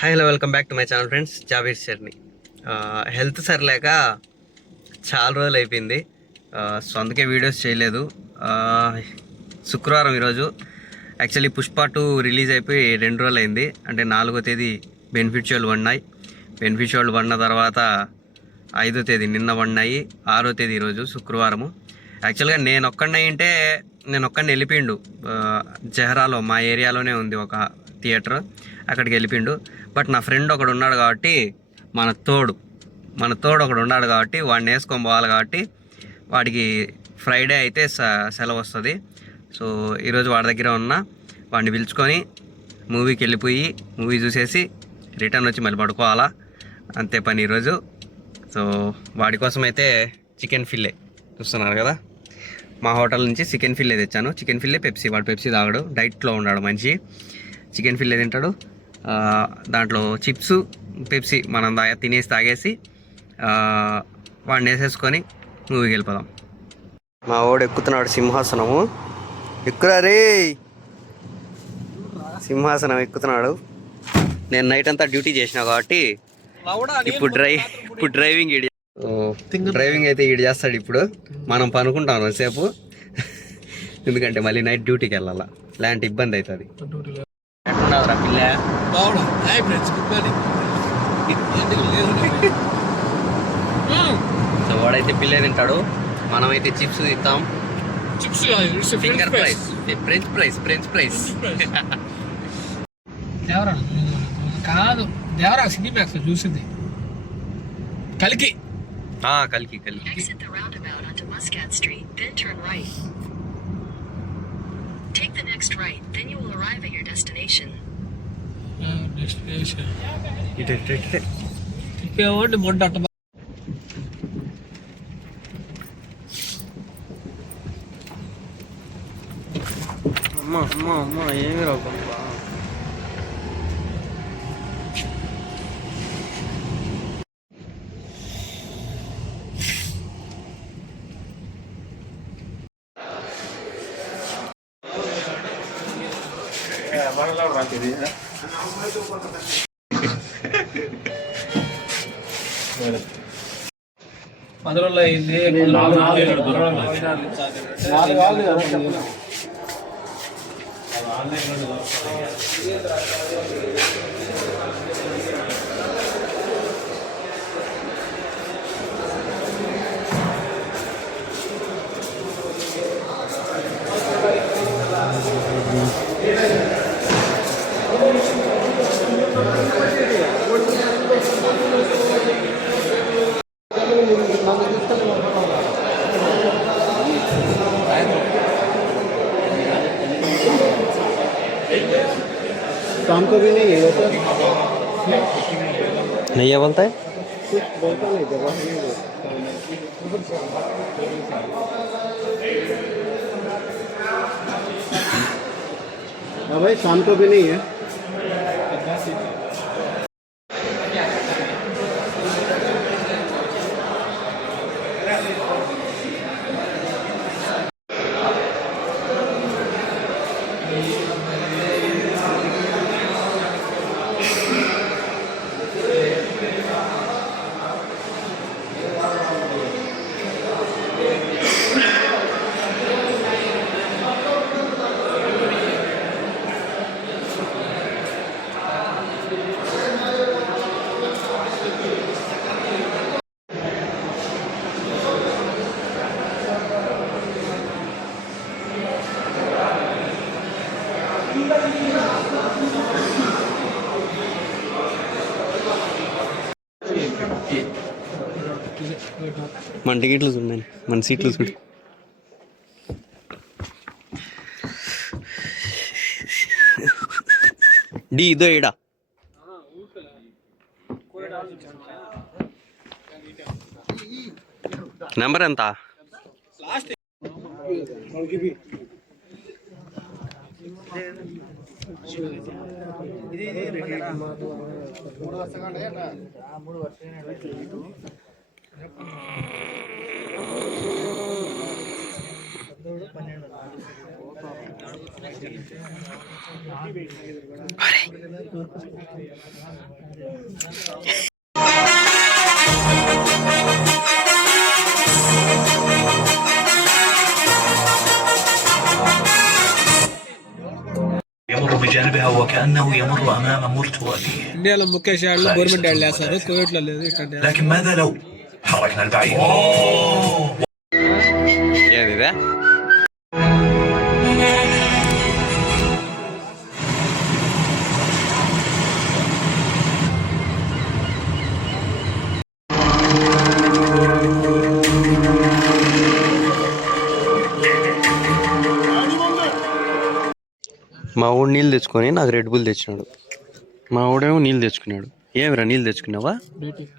Hi hello welcome back to my channel friends. జావీర్ షర్ని. Health సరిలేక చాలా రోజులు అయిపోయింది, సో అందుకే వీడియోస్ చేయలేదు. శుక్రవారం ఈరోజు. యాక్చువల్లీ పుష్ప 2 రిలీజ్ అయిపోయి 2 రోజులు అయింది. అంటే 4వ తేదీ బెనిఫిట్ షోలు పడినాయి. బెనిఫిట్ షోలు పడిన తర్వాత 5వ తేదీ నిన్న పడినాయి. 6వ తేదీ ఈరోజు శుక్రవారము. యాక్చువల్గా నేను ఒక్కడిని వెళ్ళిపోయిండు. జహరాలో మా ఏరియాలోనే ఉంది ఒక థియేటర్, అక్కడికి వెళ్ళిపోయిండు. బట్ నా ఫ్రెండ్ ఒకడు ఉన్నాడు కాబట్టి, మన తోడు ఒకడు ఉన్నాడు కాబట్టి వాడిని వేసుకొని పోవాలి కాబట్టి వాడికి ఫ్రైడే అయితే సెలవు వస్తుంది. సో ఈరోజు వాడి దగ్గర ఉన్న వాడిని పిలుచుకొని మూవీకి వెళ్ళిపోయి మూవీ చూసేసి రిటర్న్ వచ్చి మళ్ళీ పడుకోవాలా, అంతే పని ఈరోజు. సో వాడి కోసం అయితే చికెన్ ఫిల్లే చూస్తున్నారు కదా, మా హోటల్ నుంచి చికెన్ ఫిల్లే తెచ్చాను. Chicken fillet, Pepsi. వాడు పెప్సీ తాగడు, డైట్లో ఉన్నాడు మంచి. చికెన్ ఫిల్లే తింటాడు. దాంట్లో చిప్స్, పెప్సీ మనం తాగేసి వాడిని వేసేసుకొని మూవీకి వెళ్ళిపోదాం. మా వాడు ఎక్కుతున్నాడు సింహాసనము. ఎక్కురా రే, సింహాసనం ఎక్కుతున్నాడు. నేను నైట్ అంతా డ్యూటీ చేసిన కాబట్టి ఇప్పుడు డ్రైవింగ్ అయితే ఈడు చేస్తాడు. ఇప్పుడు మనం పనుకుంటాం సేపు, ఎందుకంటే మళ్ళీ నైట్ డ్యూటీకి వెళ్ళాలా, ఇలాంటి ఇబ్బంది అవుతుంది. ఎట్లున్నావురా పిల్ల? సో వాడైతే పిల్లే తింటాడు, మనమైతే చిప్స్ తింటాం. Finger fries, French fries. కాదు దేవరా సినిమాక్స్ చూసింది కలికి. Exit the roundabout onto Muscat Street, then turn right. Take the next right, then you will arrive at your destination. ఇప్పేవాడిని మొంట అట్ట. అమ్మ ఏమి రాకుండా పదవుల్లో అయింది. शाम को भी नहीं है वैसे, नहीं है बोलता है, कुछ बोलता नहीं, जवाब नहीं बोलता। हाँ भाई, शाम को भी नहीं है। మన టికెట్లు చూడండి, మన సీట్లు చూడు. డి ఇదో ఈడా నెంబర్ ఎంత? يمر بجانبها وكأنه يمر أمام مرت أبيه. ఇండియాలో ముఖేష్ యాడ్లు గవర్నమెంట్ యాడ్లు వేస్తారు, కువైట్లో లేదు. ఇక్కడ لكن ماذا لو حركنا البعير؟ ఏది ఇదే? మా ఊడు నీళ్ళు తెచ్చుకొని నాకు రెడ్ బుల్ తెచ్చినాడు. మా ఊడేమో నీళ్ళు తెచ్చుకున్నాడు. ఏమిరా నీళ్ళు తెచ్చుకున్నావా? రేటింగ్